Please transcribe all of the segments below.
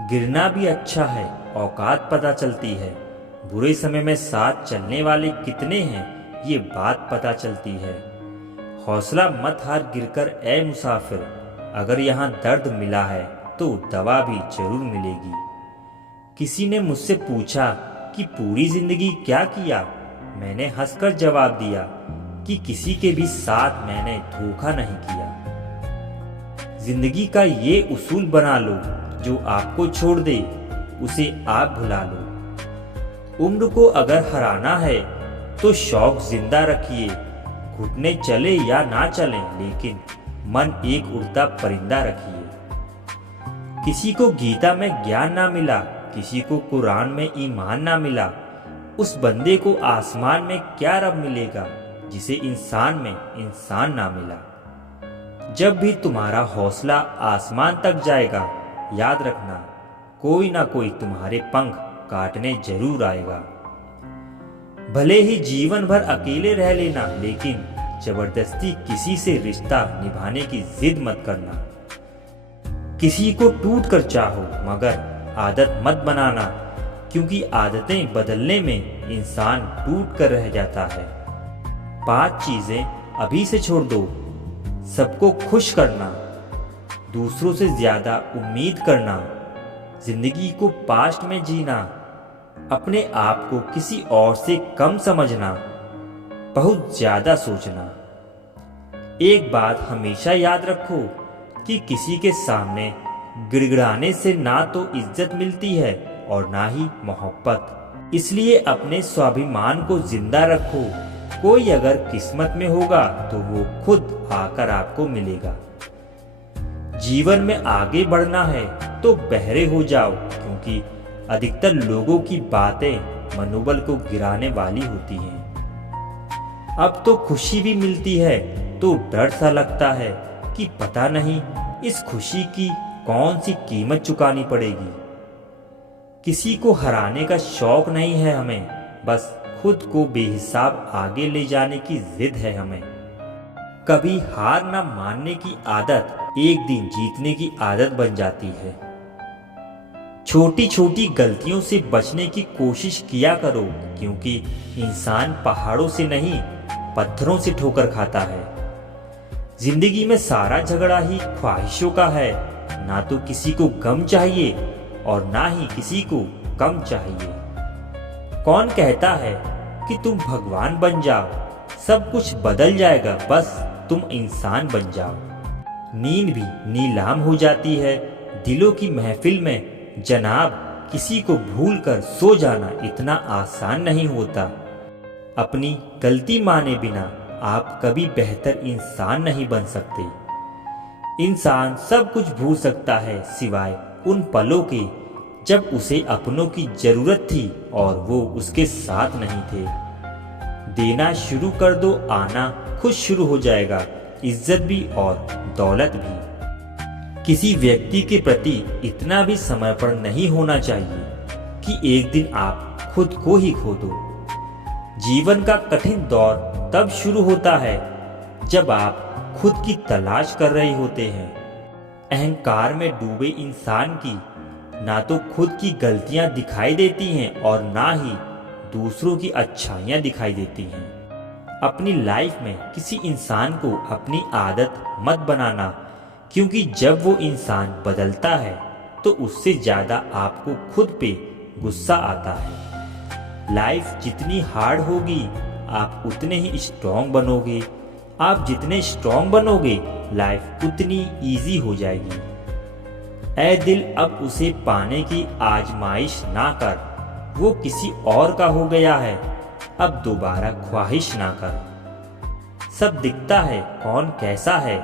गिरना भी अच्छा है, औकात पता चलती है। बुरे समय में साथ चलने वाले कितने हैं, ये बात पता चलती है। हौसला मत हार गिरकर ए मुसाफिर, अगर यहाँ दर्द मिला है तो दवा भी जरूर मिलेगी। किसी ने मुझसे पूछा कि पूरी जिंदगी क्या किया। मैंने हंसकर जवाब दिया कि किसी के भी साथ मैंने धोखा नहीं किया। जिंदगी का ये उसूल बना लो, जो आपको छोड़ दे उसे आप भुला लो। उम्र को अगर हराना है तो शौक जिंदा रखिए। घुटने चले या ना चले, लेकिन मन एक उड़ता परिंदा रखिए। किसी को गीता में ज्ञान ना मिला, किसी को कुरान में ईमान ना मिला, उस बंदे को आसमान में क्या रब मिलेगा जिसे इंसान में इंसान ना मिला। जब भी तुम्हारा हौसला आसमान तक जाएगा, याद रखना कोई ना कोई तुम्हारे पंख काटने जरूर आएगा। भले ही जीवन भर अकेले रह लेना, लेकिन जबरदस्ती किसी से रिश्ता निभाने की जिद मत करना। किसी को टूट कर चाहो, मगर आदत मत बनाना, क्योंकि आदतें बदलने में इंसान टूट कर रह जाता है। 5 चीजें अभी से छोड़ दो। सबको खुश करना, दूसरों से ज्यादा उम्मीद करना, जिंदगी को पास्ट में जीना, अपने आप को किसी और से कम समझना, बहुत ज्यादा सोचना। एक बात हमेशा याद रखो कि किसी के सामने गिड़गिड़ाने से ना तो इज्जत मिलती है और ना ही मोहब्बत। इसलिए अपने स्वाभिमान को जिंदा रखो। कोई अगर किस्मत में होगा तो वो खुद आकर आपको मिलेगा। जीवन में आगे बढ़ना है तो बहरे हो जाओ, क्योंकि अधिकतर लोगों की बातें मनोबल को गिराने वाली होती हैं। अब तो खुशी भी मिलती है तो डर सा लगता है कि पता नहीं इस खुशी की कौन सी कीमत चुकानी पड़ेगी। किसी को हराने का शौक नहीं है हमें, बस खुद को बेहिसाब आगे ले जाने की जिद है हमें। कभी हार ना मानने की आदत एक दिन जीतने की आदत बन जाती है। छोटी छोटी गलतियों से बचने की कोशिश किया करो, क्योंकि इंसान पहाड़ों से नहीं पत्थरों से ठोकर खाता है। जिंदगी में सारा झगड़ा ही ख्वाहिशों का है। ना तो किसी को गम चाहिए और ना ही किसी को कम चाहिए। कौन कहता है कि तुम भगवान बन जाओ, सब कुछ बदल जाएगा, बस तुम इंसान बन जाओ। नींद भी नीलाम हो जाती है दिलों की महफिल में जनाब। किसी को भूल कर सो जाना इतना आसान नहीं होता। अपनी गलती माने बिना आप कभी बेहतर इंसान नहीं बन सकते। इंसान सब कुछ भूल सकता है सिवाय उन पलों के जब उसे अपनों की जरूरत थी और वो उसके साथ नहीं थे। देना शुरू कर दो, आना खुद शुरू हो जाएगा, इज्जत भी और दौलत भी। किसी व्यक्ति के प्रति इतना भी समर्पण नहीं होना चाहिए कि एक दिन आप खुद को ही खो दो। जीवन का कठिन दौर तब शुरू होता है जब आप खुद की तलाश कर रहे होते हैं। अहंकार में डूबे इंसान की ना तो खुद की गलतियां दिखाई देती हैं और ना ही दूसरों की अच्छाइयां दिखाई देती हैं। अपनी लाइफ में किसी इंसान को अपनी आदत मत बनाना, क्योंकि जब वो इंसान बदलता है तो उससे ज्यादा आपको खुद पे गुस्सा आता है। लाइफ जितनी हार्ड होगी आप उतने ही स्ट्रॉन्ग बनोगे। आप जितने स्ट्रॉन्ग बनोगे लाइफ उतनी इजी हो जाएगी। ऐ दिल अब उसे पाने की आजमाइश ना कर, वो किसी और का हो गया है, अब दोबारा ख्वाहिश ना कर। सब दिखता है कौन कैसा है,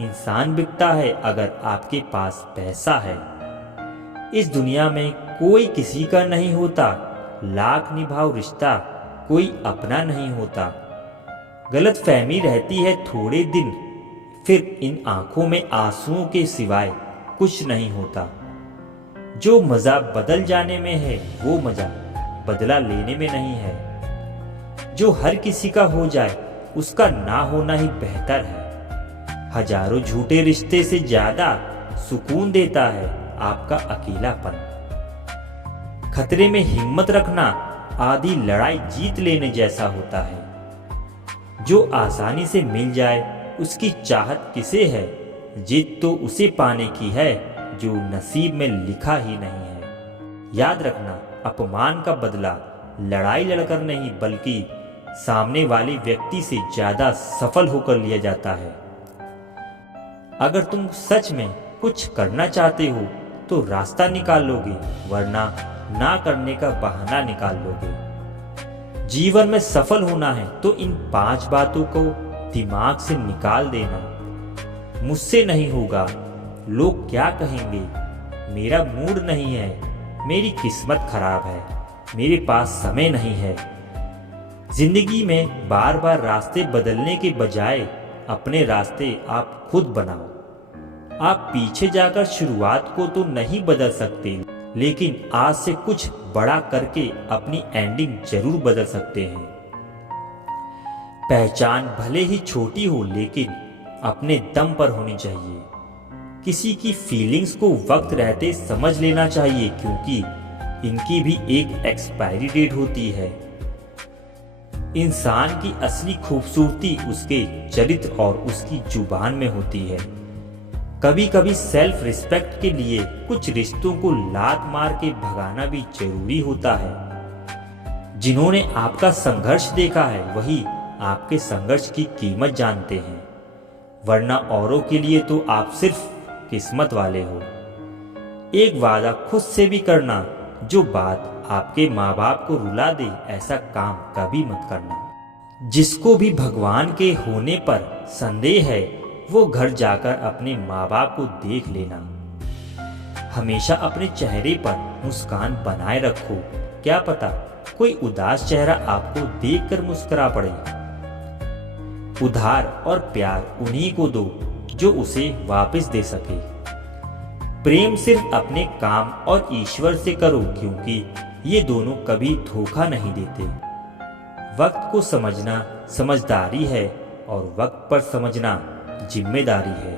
इंसान बिकता है अगर आपके पास पैसा है। इस दुनिया में कोई किसी का नहीं होता, लाख निभाओ रिश्ता कोई अपना नहीं होता। गलत फहमी रहती है थोड़े दिन, फिर इन आंखों में आंसुओं के सिवाय कुछ नहीं होता। जो मजा बदल जाने में है वो मजा बदला लेने में नहीं है। जो हर किसी का हो जाए उसका ना होना ही बेहतर है। हजारों झूठे रिश्ते से ज्यादा सुकून देता है आपका अकेलापन। खतरे में हिम्मत रखना आधी लड़ाई जीत लेने जैसा होता है। जो आसानी से मिल जाए उसकी चाहत किसे है, जीत तो उसे पाने की है जो नसीब में लिखा ही नहीं है। याद रखना, अपमान का बदला लड़ाई लड़कर नहीं बल्कि सामने वाले व्यक्ति से ज्यादा सफल होकर लिया जाता है। अगर तुम सच में कुछ करना चाहते हो तो रास्ता निकाल लोगे, वरना ना करने का बहाना निकाल लोगे। जीवन में सफल होना है तो इन 5 बातों को दिमाग से निकाल देना। मुझसे नहीं होगा, लोग क्या कहेंगे, मेरा मूड नहीं है, मेरी किस्मत खराब है, मेरे पास समय नहीं है। जिंदगी में बार बार रास्ते बदलने के बजाय अपने रास्ते आप खुद बनाओ। आप पीछे जाकर शुरुआत को तो नहीं बदल सकते, लेकिन आज से कुछ बड़ा करके अपनी एंडिंग जरूर बदल सकते हैं। पहचान भले ही छोटी हो लेकिन अपने दम पर होनी चाहिए। किसी की फीलिंग्स को वक्त रहते समझ लेना चाहिए, क्योंकि इनकी भी एक एक्सपायरी डेट होती है। इंसान की असली खूबसूरती उसके चरित्र और उसकी जुबान में होती है। कभी कभी सेल्फ रिस्पेक्ट के लिए कुछ रिश्तों को लात मार के भगाना भी जरूरी होता है। जिन्होंने आपका संघर्ष देखा है वही आपके संघर्ष की कीमत जानते हैं, वरना औरों के लिए तो आप सिर्फ किस्मत वाले हो। एक वादा खुद से भी करना, जो बात आपके माँ बाप को रुला दे ऐसा काम कभी मत करना। जिसको भी भगवान के होने पर संदेह है वो घर जाकर अपने माँ बाप को देख लेना। हमेशा अपने चेहरे पर मुस्कान बनाए रखो, क्या पता कोई उदास चेहरा आपको देखकर मुस्कुरा पड़े। उधार और प्यार उन्हीं को दो जो उसे वापस दे सके। प्रेम सिर्फ अपने काम और ईश्वर से करो, क्योंकि ये दोनों कभी धोखा नहीं देते। वक्त को समझना समझदारी है और वक्त पर समझना जिम्मेदारी है।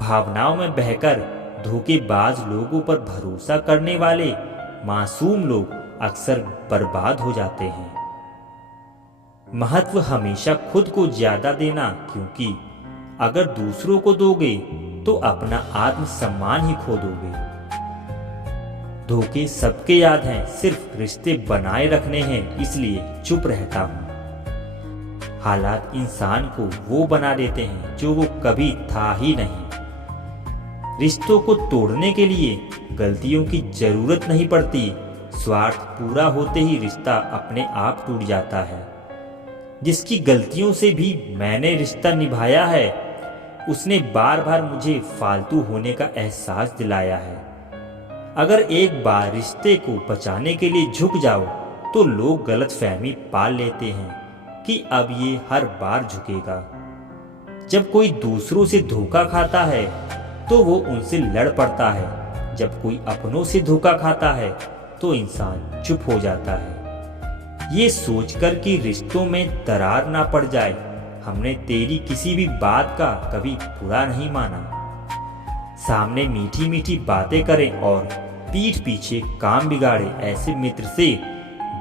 भावनाओं में बहकर धोखेबाज लोगों पर भरोसा करने वाले मासूम लोग अक्सर बर्बाद हो जाते हैं। महत्व हमेशा खुद को ज्यादा देना, क्योंकि अगर दूसरों को दोगे तो अपना आत्मसम्मान ही खो दोगे। धोखे सबके याद हैं, सिर्फ रिश्ते बनाए रखने हैं, इसलिए चुप रहता हूं। हालात इंसान को वो बना देते हैं जो वो कभी था ही नहीं। रिश्तों को तोड़ने के लिए गलतियों की जरूरत नहीं पड़ती, स्वार्थ पूरा होते ही रिश्ता अपने आप टूट जाता है। जिसकी गलतियों से भी मैंने रिश्ता निभाया है उसने बार बार मुझे फालतू होने का एहसास दिलाया है। अगर एक बार रिश्ते को बचाने के लिए झुक जाओ तो लोग गलतफहमी पाल लेते हैं कि अब ये हर बार झुकेगा। जब कोई दूसरों से धोखा खाता है तो वो उनसे लड़ पड़ता है, जब कोई अपनों से धोखा खाता है तो इंसान चुप हो जाता है। ये सोचकर कि रिश्तों में दरार ना पड़ जाए, हमने तेरी किसी भी बात का कभी बुरा नहीं माना। सामने मीठी मीठी बातें करें और पीठ पीछे काम बिगाड़े ऐसे मित्र से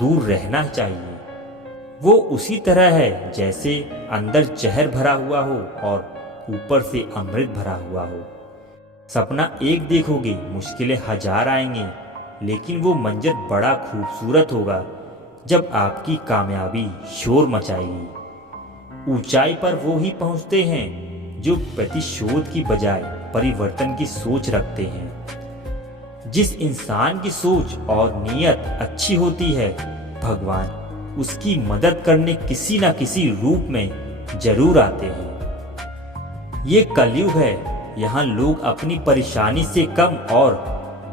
दूर रहना चाहिए। वो उसी तरह है जैसे अंदर जहर भरा हुआ हो और ऊपर से अमृत भरा हुआ हो। सपना एक देखोगे, मुश्किलें 1000 आएंगी, लेकिन वो मंजर बड़ा खूबसूरत होगा जब आपकी कामयाबी शोर मचाएगी। ऊंचाई पर वो ही पहुंचते हैं जो प्रतिशोध की बजाय परिवर्तन की सोच रखते हैं। जिस इंसान की सोच और नीयत अच्छी होती है, भगवान उसकी मदद करने किसी न किसी रूप में जरूर आते हैं। ये कलयुग है, यहाँ लोग अपनी परेशानी से कम और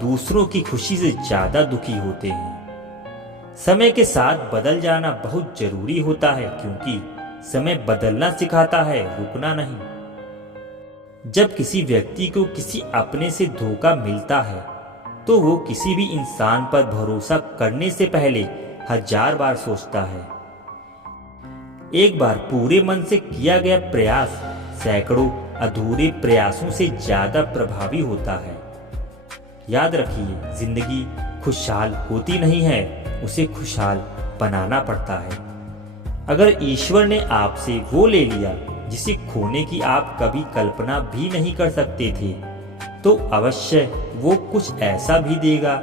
दूसरों की खुशी से ज्यादा दुखी होते हैं। समय के साथ बदल जाना बहुत जरूरी होता है, क्योंकि समय बदलना सिखाता है, रुकना नहीं। जब किसी व्यक्ति को किसी अपने से धोखा मिलता है तो वो किसी भी इंसान पर भरोसा करने से पहले 1000 बार सोचता है। एक बार पूरे मन से किया गया प्रयास सैकड़ों अधूरे प्रयासों से ज्यादा प्रभावी होता है। याद रखिए, जिंदगी खुशहाल होती नहीं है, उसे खुशहाल बनाना पड़ता है। अगर ईश्वर ने आपसे वो ले लिया जिसे खोने की आप कभी कल्पना भी नहीं कर सकते थे, तो अवश्य वो कुछ ऐसा भी देगा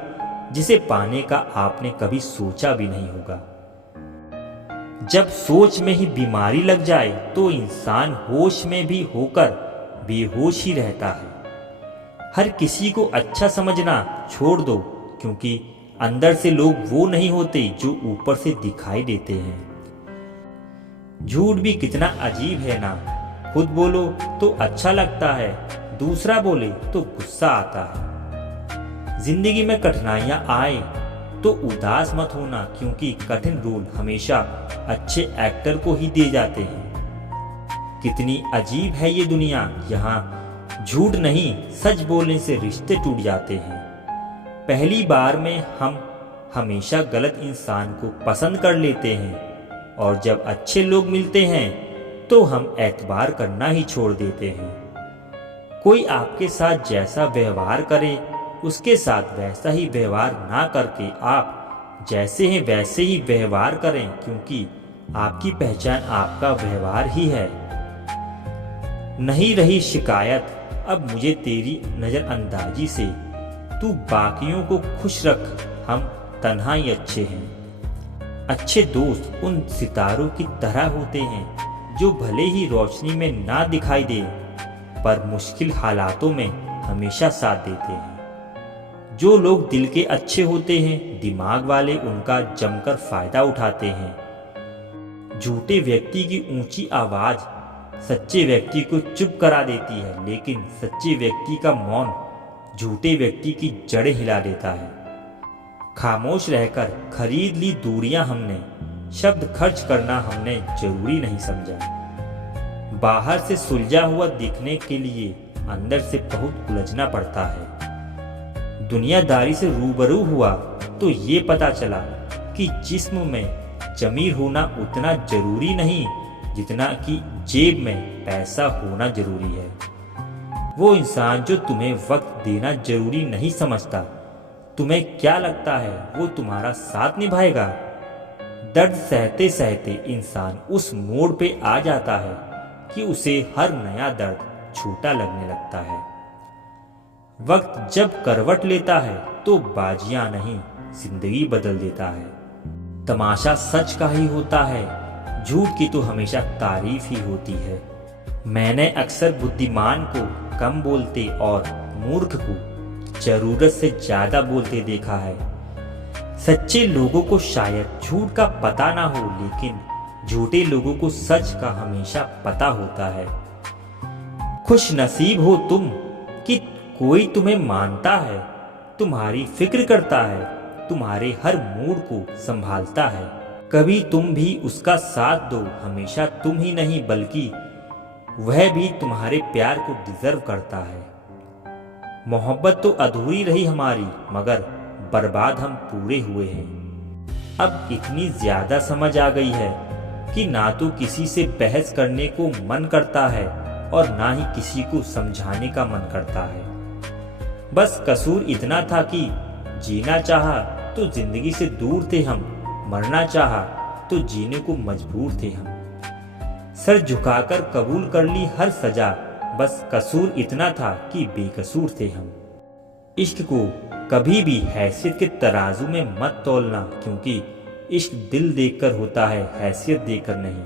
जिसे पाने का आपने कभी सोचा भी नहीं होगा। जब सोच में ही बीमारी लग जाए तो इंसान होश में भी होकर बेहोश ही रहता है। हर किसी को अच्छा समझना छोड़ दो, क्योंकि अंदर से लोग वो नहीं होते जो ऊपर से दिखाई देते हैं। झूठ भी कितना अजीब है ना, खुद बोलो तो अच्छा लगता है, दूसरा बोले तो गुस्सा आता है। जिंदगी में कठिनाइयां आए तो उदास मत होना, क्योंकि कठिन रोल हमेशा अच्छे एक्टर को ही दे जाते हैं। कितनी अजीब है ये दुनिया, यहाँ झूठ नहीं सच बोलने से रिश्ते टूट जाते हैं। पहली बार में हम हमेशा गलत इंसान को पसंद कर लेते हैं, और जब अच्छे लोग मिलते हैं तो हम एतबार करना ही छोड़ देते हैं। कोई आपके साथ जैसा व्यवहार करे, उसके साथ वैसा ही व्यवहार ना करके आप जैसे हैं वैसे ही व्यवहार करें, क्योंकि आपकी पहचान आपका व्यवहार ही है। नहीं रही शिकायत अब मुझे तेरी नज़रअंदाजी से, तू बाकियों को खुश रख, हम तन्हा ही अच्छे हैं। अच्छे दोस्त उन सितारों की तरह होते हैं जो भले ही रोशनी में ना दिखाई दे, पर मुश्किल हालातों में हमेशा साथ देते हैं। जो लोग दिल के अच्छे होते हैं, दिमाग वाले उनका जमकर फायदा उठाते हैं। झूठे व्यक्ति की ऊंची आवाज सच्चे व्यक्ति को चुप करा देती है, लेकिन सच्चे व्यक्ति का मौन झूठे व्यक्ति की जड़ें हिला देता है। खामोश रहकर खरीद ली दूरियां हमने, शब्द खर्च करना हमने जरूरी नहीं समझा। बाहर से सुलझा हुआ दिखने के लिए अंदर से बहुत उलझना पड़ता है। दुनियादारी से रूबरू हुआ तो ये पता चला कि जिस्म में जमीर होना उतना जरूरी नहीं जितना कि जेब में पैसा होना जरूरी है। वो इंसान जो तुम्हें वक्त देना जरूरी नहीं समझता, तुम्हें क्या लगता है वो तुम्हारा साथ निभाएगा? दर्द सहते सहते इंसान उस मोड़ पे आ जाता है कि उसे हर नया दर्द छोटा लगने लगता है। वक्त जब करवट लेता है तो बाजियां नहीं जिंदगी बदल देता है। तमाशा सच का ही होता है, झूठ की तो हमेशा तारीफ ही होती है। मैंने अक्सर बुद्धिमान को कम बोलते और मूर्ख को जरूरत से ज्यादा बोलते देखा है। सच्चे लोगों को शायद झूठ का पता ना हो, लेकिन झूठे लोगों को सच का हमेशा पता होता है। खुश नसीब हो तुम कि कोई तुम्हें मानता है, तुम्हारी फिक्र करता है, तुम्हारे हर मूड को संभालता है। कभी तुम भी उसका साथ दो, हमेशा तुम ही नहीं बल्कि वह भी तुम्हारे प्यार को डिजर्व करता है। मोहब्बत तो अधूरी रही हमारी, मगर बर्बाद हम पूरे हुए हैं। अब इतनी ज्यादा समझ आ गई है कि ना तो किसी से बहस करने को मन करता है और ना ही किसी को समझाने का मन करता है। बस कसूर इतना था कि जीना चाहा तो जिंदगी से दूर थे हम, मरना चाहा तो जीने को मजबूर थे हम। सर झुकाकर कबूल कर ली हर सजा, बस कसूर इतना था कि बेकसूर थे हम। इश्क को कभी भी हैसियत के तराजू में मत तोलना, क्योंकि इश्क दिल देखकर होता है, हैसियत देकर नहीं।